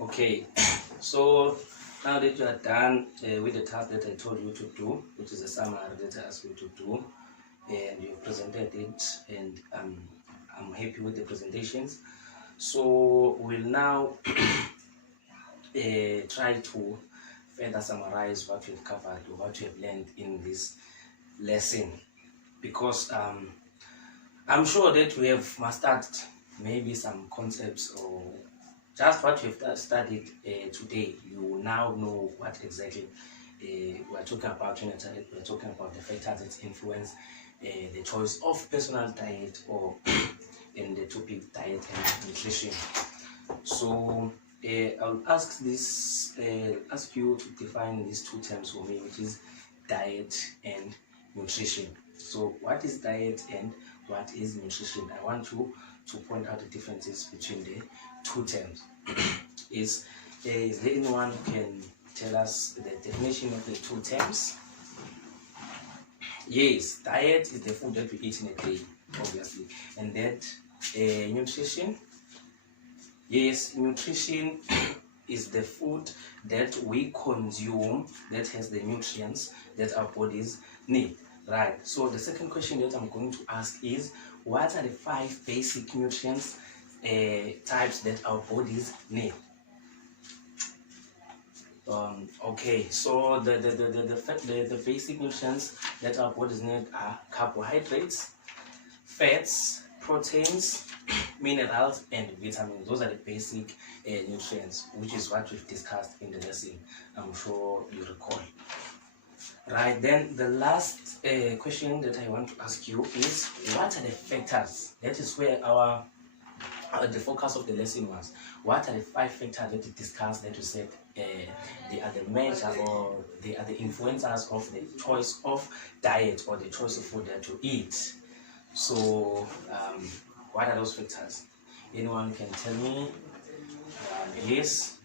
Okay, so now that you are done with the task that I told you to do, which is a summary that I asked you to do, and you've presented it, and I'm happy with the presentations. So we'll now try to further summarize what we've covered or what we have learned in this lesson, because I'm sure that we have mastered maybe some concepts or just what we've studied today. You now know what exactly we're talking about. We're talking about the factors that influence the choice of personal diet, or in the topic diet and nutrition. So I'll ask you to define these two terms for me, which is diet and nutrition. So what is diet and what is nutrition? I want you to point out the differences between the two terms. Is there anyone who can tell us the definition of the two terms? Yes, diet is the food that we eat in a day, obviously, and that nutrition. Yes, nutrition is the food that we consume that has the nutrients that our bodies need. Right. So the second question that I'm going to ask is, what are the 5 basic nutrients types that our bodies need? Okay, so the basic nutrients that our bodies need are carbohydrates, fats, proteins, minerals, and vitamins. Those are the basic nutrients, which is what we've discussed in the lesson. I'm sure you recall. Right, then the last question that I want to ask you is, what are the factors? That is where the focus of the lesson was. What are the 5 factors that we discussed, that we said they are the measures, or they are the influencers of the choice of diet or the choice of food that you eat? So what are those factors? Anyone can tell me? Yes,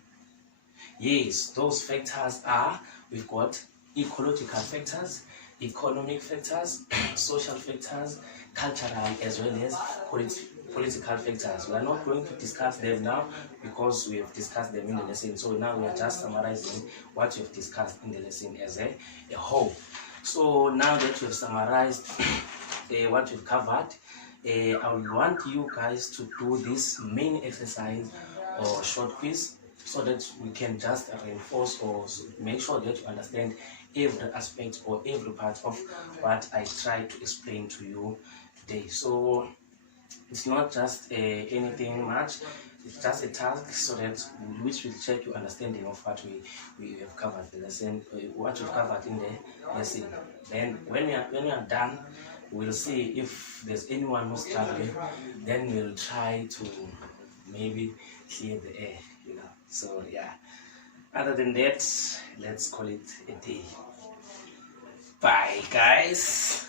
those factors are, we've got ecological factors, economic factors, social factors, cultural, as well as political factors. We are not going to discuss them now because we have discussed them in the lesson. So now we are just summarizing what we have discussed in the lesson as a whole. So now that we have summarized what we've covered, I would want you guys to do this main exercise or short quiz, so that we can just reinforce or make sure that you understand every aspect or every part of what I try to explain to you today. So it's not just anything much, it's just a task, so that which will check your understanding of what we have covered the lesson, what we've covered in the lesson. Then when we are done, we'll see if there's anyone who's struggling. Then we'll try to maybe clear the air, So yeah, other than that, let's call it a day. Bye guys.